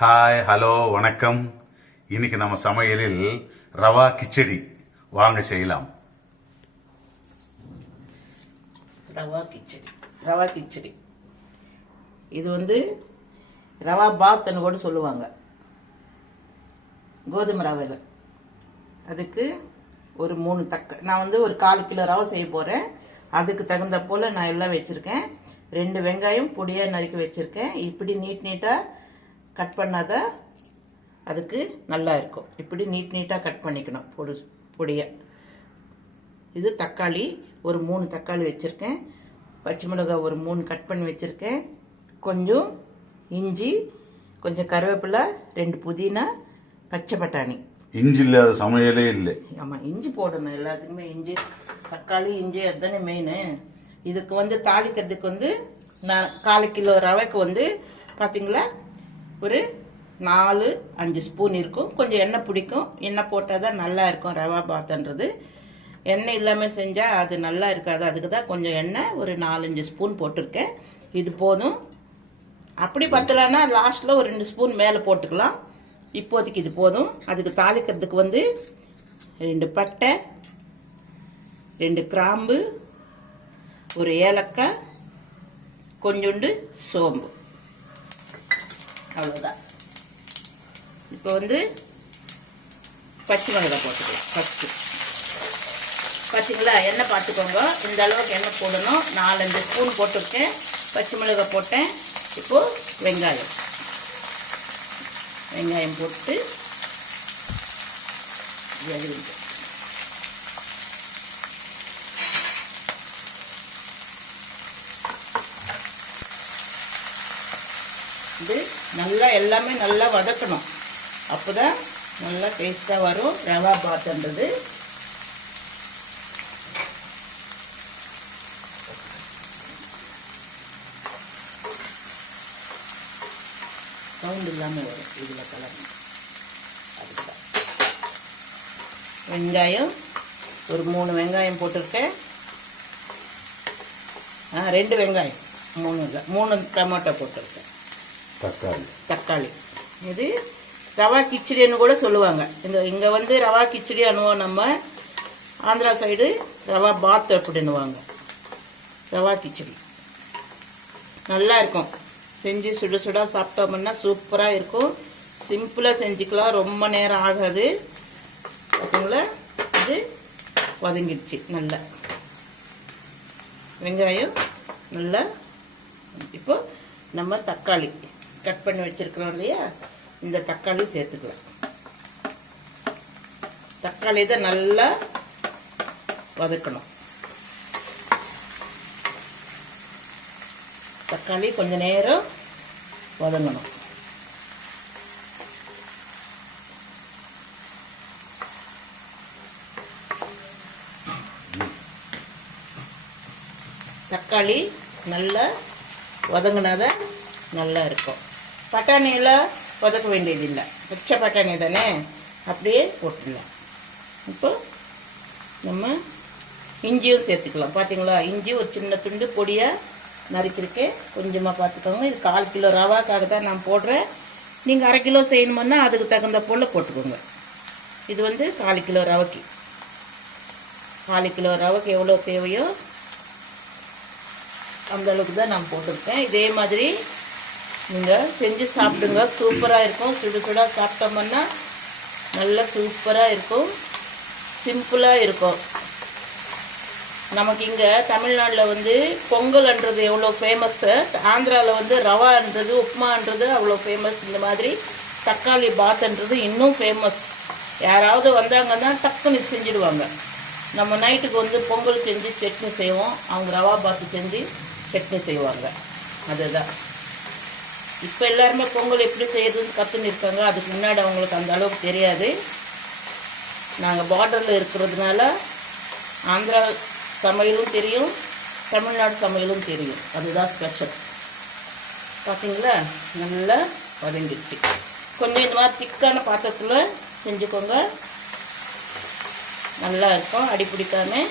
Hi hello வணக்கம். இன்னைக்கு நம்ம சமையலில் ரவா கிச்சடி. வாங்க செய்யலாம். ரவா கிச்சடி. ரவா கிச்சடி. இது வந்து ரவா பாத்னு கூட சொல்லுவாங்க. கோதுமை ரவையில் அதுக்கு ஒரு மூணு தக்க. நான் வந்து ஒரு கால் கிலோ ரவை செய்ய போகிறேன் அதுக்கு தகுந்த போல் நான் எல்லாம் வச்சுருக்கேன். ரெண்டு வெங்காயம் பொடியாக நறுக்கி வச்சுருக்கேன். இப்படி நீட் நீட்டாக கட் பண்ணாதான் அதுக்கு நல்லா இருக்கும். இப்படி நீட் நீட்டாக கட் பண்ணிக்கணும் பொடி பொடியாக இது தக்காளி ஒரு மூணு தக்காளி வச்சுருக்கேன். பச்சை மிளகாய் ஒரு மூணு கட் பண்ணி வச்சுருக்கேன். கொஞ்சம் இஞ்சி கொஞ்சம் கருவேப்பிலை ரெண்டு புதினா பச்சை பட்டாணி. இஞ்சி இல்லாத சமையலே இல்லை. ஆமாம் இஞ்சி போடணும் எல்லாத்துக்குமே. இஞ்சி தக்காளி இஞ்சி அதுதானே மெயின் இதுக்கு வந்து தாளிக்கிறதுக்கு வந்து நான் கால் கிலோ ரவைக்கு வந்து பார்த்தீங்களா ஒரு நாலு அஞ்சு ஸ்பூன் இருக்கும். கொஞ்சம் எண்ணெய் பிடிக்கும். எண்ணெய் போட்டால் தான் நல்லா இருக்கும் ரவா பாத்துன்றது. எண்ணெய் இல்லாமல் செஞ்சால் அது நல்லா இருக்காது. அதுக்கு தான் கொஞ்சம் எண்ணெய் ஒரு நாலஞ்சு ஸ்பூன் போட்டிருக்கேன். இது போதும். அப்படி பத்தலைன்னா லாஸ்ட்டில் ஒரு ரெண்டு ஸ்பூன் மேலே போட்டுக்கலாம். இப்போதைக்கு இது போதும். அதுக்கு தாளிக்கிறதுக்கு வந்து ரெண்டு பட்டை ரெண்டு கிராம்பு ஒரு ஏலக்காய் கொஞ்சோண்டு சோம்பு. அவ்வளோதான் இப்போ வந்து பச்சை மிளகாய் போட்டுக்கலாம் ஃபஸ்ட்டு பார்த்தீங்களா எண்ணெய் பார்த்துக்கோங்க இந்த அளவுக்கு எண்ணெய் போடணும். நாலஞ்சு ஸ்பூன் போட்டிருக்கேன். பச்சை மிளகாய் போட்டேன். இப்போது வெங்காயம். வெங்காயம் போட்டு எழுதிட்டேன் இது நல்லா எல்லாமே நல்லா வதக்கணும். அப்போ தான் நல்லா டேஸ்ட்டாக வரும். ரவா பாத்துன்றது. சவுண்ட் இல்லாமல் வரும். இதில் கலந்து அதுதான் வெங்காயம். ஒரு மூணு வெங்காயம் போட்டிருக்கேன். ஆ ரெண்டு வெங்காயம். மூணு இல்லை. மூணு டமாட்டோ போட்டிருக்கேன். தக்காளி. தக்காளி. இது ரவா கிச்சடின்னு கூட சொல்லுவாங்க. இந்த இங்கே வந்து ரவா கிச்சடி அணுவோம் நம்ம ஆந்திரா சைடு ரவா பாத் அப்படின்னுவாங்க. ரவா கிச்சடி. நல்லா இருக்கும். செஞ்சு சுட சுட சாப்பிட்டோம்னா சூப்பராக இருக்கும். சிம்பிளாக செஞ்சுக்கலாம். ரொம்ப நேரம் ஆகாது. பார்த்தீங்களா இது வதங்கிடுச்சு நல்லா. வெங்காயம் நல்லா இப்போ நம்ம தக்காளி. கட் பண்ணி வச்சிருக்கிறோம் இல்லையா? இந்த தக்காளி சேர்த்துக்கலாம். தக்காளி தான் நல்லா வதக்கணும். தக்காளி கொஞ்ச நேரம் வதங்கணும். தக்காளி நல்லா வதங்கினாதான் நல்லா இருக்கும். பட்டாணியில் வதக்க வேண்டியதில்லை. பச்சை பட்டாணி தானே? அப்படியே போட்டுடலாம். இப்போ நம்ம இஞ்சியும் சேர்த்துக்கலாம். பார்த்தீங்களா இஞ்சி ஒரு சின்ன துண்டு பொடியாக நறுக்கிருக்கேன் கொஞ்சமாக பார்த்துக்கோங்க. இது கால் கிலோ ரவாக்காக தான் நான் போடுறேன். நீங்கள் அரை கிலோ செய்யணுமுன்னா அதுக்கு தகுந்த போல் போட்டுக்கோங்க. இது வந்து கால் கிலோ ரவைக்கு. கால் கிலோ ரவைக்கு எவ்வளோ தேவையோ அந்த அளவுக்கு தான் நான் போட்டிருக்கேன். இதே மாதிரி நீங்கள் செஞ்சு சாப்பிடுங்க. சூப்பராக இருக்கும். சுடு சுடாக சாப்பிட்டோம்னா நல்லா சூப்பராக இருக்கும். சிம்பிளாக இருக்கும். நமக்கு இங்கே தமிழ்நாட்டில் வந்து பொங்கல்ன்றது எவ்வளோ ஃபேமஸ்ஸு ஆந்திராவில் வந்து ரவான்றது உப்புமான்றது அவ்வளோ ஃபேமஸ் இந்த மாதிரி தக்காளி பாத்துன்றது இன்னும் ஃபேமஸ் யாராவது வந்தாங்கன்னா டக்குன்னு செஞ்சுடுவாங்க. நம்ம நைட்டுக்கு வந்து பொங்கல் செஞ்சு சட்னி செய்வோம். அவங்க ரவா பாத்து செஞ்சு சட்னி செய்வாங்க. அதுதான். இப்போ எல்லாருமே பொங்கல் எப்படி செய்யறதுன்னு கற்றுன்னு இருக்காங்க. அதுக்கு முன்னாடி அவங்களுக்கு அந்த அளவுக்கு தெரியாது. நாங்கள் பார்டரில் இருக்கிறதுனால ஆந்திரா சமையலும் தெரியும் தமிழ்நாடு சமையலும் தெரியும். அதுதான் ஸ்பெஷல் பார்த்தீங்களா நல்லா வதங்கிடுச்சு. கொஞ்சம் இந்த மாதிரி திக்கான பாத்திரத்தில் செஞ்சுக்கோங்க. நல்லா இருக்கும். அடி பிடிக்காம.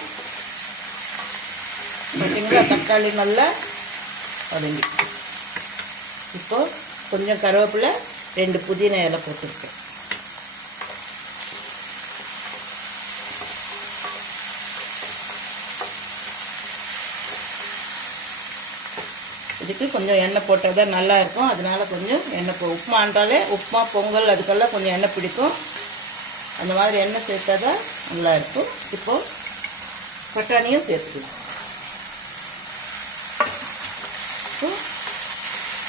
பார்த்தீங்களா தக்காளி நல்லா வதங்கிடுச்சு. இப்போது கொஞ்சம் கருவேப்பிலை ரெண்டு புதினா இலை போட்டிருக்கேன். இதுக்கு கொஞ்சம் எண்ணெய் போட்டால் தான் நல்லா இருக்கும் அதனால கொஞ்சம் எண்ணெய் போ உப்புமான்றாலே உப்புமா பொங்கல் அதுக்கெல்லாம் கொஞ்சம் எண்ணெய் பிடிக்கும். அந்த மாதிரி எண்ணெய் சேர்த்தா தான் நல்லா இருக்கும் இப்போது பட்டாணியும் சேர்த்துக்கலாம்.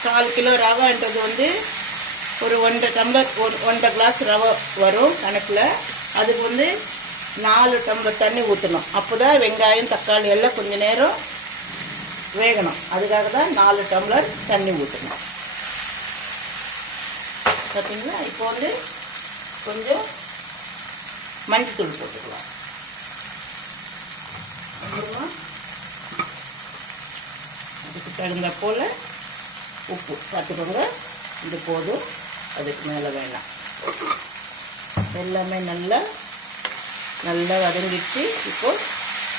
கால் கிலோ ரவைன்றது வந்து ஒரு ஒன்றரை டம்ளர் ஒரு ஒன்றரை கிளாஸ் ரவை வரும் கணக்கில். அதுக்கு வந்து நாலு டம்ளர் தண்ணி ஊற்றணும் அப்போ தான் வெங்காயம் தக்காளி எல்லாம் கொஞ்சம் நேரம் வேகணும். அதுக்காக தான் நாலு டம்ளர் தண்ணி ஊற்றணும் பார்த்தீங்களா இப்போ வந்து கொஞ்சம் மஞ்சத்தூள் போட்டுக்கலாம். அதுக்கு தகுந்த போல் உப்பு பார்த்துக்கோங்க. இது போதும். அதுக்கு மேலே வேணாம். எல்லாமே நல்லா நல்லா வதங்கிடுச்சு இப்போ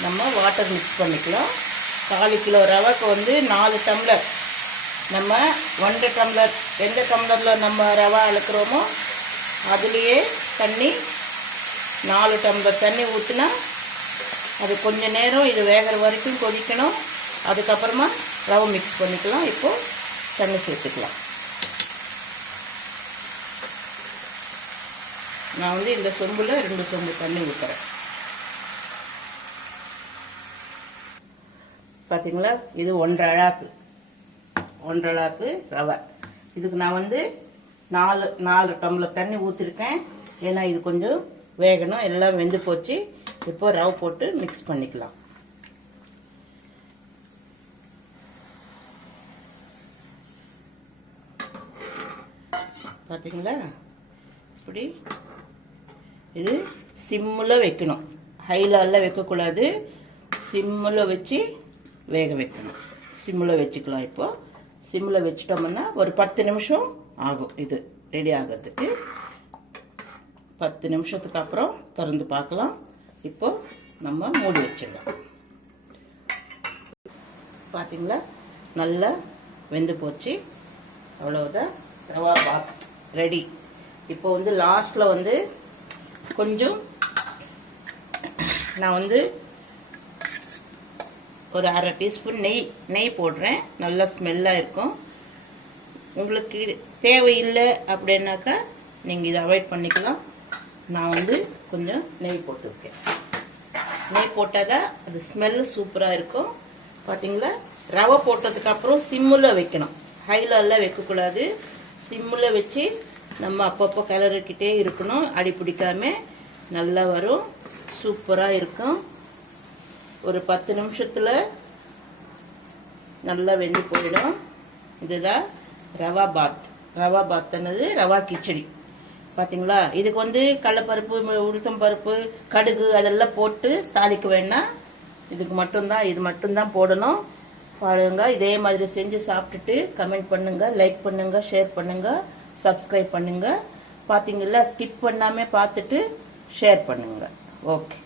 நம்ம வாட்டர் மிக்ஸ் பண்ணிக்கலாம். காலு கிலோ ரவைக்கு வந்து நாலு டம்ளர் நம்ம ஒன்றரை டம்ளர் எந்த டம்ளரில் நம்ம ரவை அளக்குறோமோ அதுலேயே தண்ணி நாலு டம்ளர் தண்ணி ஊற்றினா அது கொஞ்சம் நேரம் இது வேகிற வரைக்கும் கொதிக்கணும். அதுக்கப்புறமா ரவை மிக்ஸ் பண்ணிக்கலாம். இப்போது தண்ணி சேர்த்துக்கலாம். நான் வந்து இந்த சொம்பில் ரெண்டு சொம்பு தண்ணி ஊற்றுறேன் பார்த்தீங்களா இது ஒன்றரை அழாக்கு. ஒன்றரை அழாக்கு ரவை. இதுக்கு நான் வந்து நாலு நாலு டம்ளர் தண்ணி ஊற்றிருக்கேன் ஏன்னா இது கொஞ்சம் வேகணும். எல்லாம் வெந்து போச்சு. இப்போ ரவை போட்டு மிக்ஸ் பண்ணிக்கலாம். பார்த்தீங்களா இப்படி. இது சிம்மில் வைக்கணும். ஹைலாலாம் வைக்கக்கூடாது. சிம்மில் வச்சு வேக வைக்கணும். சிம்மில் வச்சுக்கலாம் இப்போது சிம்மில் வச்சிட்டோம்னா ஒரு பத்து நிமிஷம் ஆகும் இது ரெடி ஆகிறதுக்கு. பத்து நிமிஷத்துக்கு அப்புறம் திறந்து பார்க்கலாம். இப்போ நம்ம மூடி வச்சிடலாம். பார்த்தீங்களா நல்லா வெந்து போச்சு. அவ்வளோதான் ரவா பாத் ரெடி. இப்போ வந்து லாஸ்ட்டில் வந்து கொஞ்சம் நான் வந்து ஒரு அரை டீஸ்பூன் நெய் நெய் போடுறேன். நல்லா ஸ்மெல்லாக இருக்கும். உங்களுக்கு இது தேவையில்லை அப்படின்னாக்கா நீங்கள் இதை அவாய்ட் பண்ணிக்கலாம். நான் வந்து கொஞ்சம் நெய் போட்டிருக்கேன். நெய் போட்டால் தான் அது ஸ்மெல்லு சூப்பராக இருக்கும். பார்த்தீங்களா ரவை போட்டதுக்கப்புறம் சிம்மில் வைக்கணும். ஹைலெல்லாம் வைக்கக்கூடாது. சிம்மில் வச்சு நம்ம அப்பப்போ கிளறிக்கிட்டே இருக்கணும். அடி பிடிக்காம நல்லா வரும். சூப்பராக இருக்கும். ஒரு பத்து நிமிஷத்தில் நல்லா வெந்து போயிடும். இதுதான் ரவா பாத். ரவா பாத்னது ரவா கிச்சடி. பார்த்தீங்களா இதுக்கு வந்து கடலைப்பருப்பு உளுத்தம் பருப்பு கடுகு அதெல்லாம் போட்டு தாளிக்க வேணாம் இதுக்கு மட்டும்தான் இது மட்டும்தான் போடணும். பாருங்க. இதே மாதிரி செஞ்சு சாப்பிட்டுட்டு கமெண்ட் பண்ணுங்க லைக் பண்ணுங்க ஷேர் பண்ணுங்க சப்ஸ்கிரைப் பண்ணுங்க. பார்த்தீங்களா ஸ்கிப் பண்ணாமல் பார்த்துட்டு ஷேர் பண்ணுங்க. ஓகே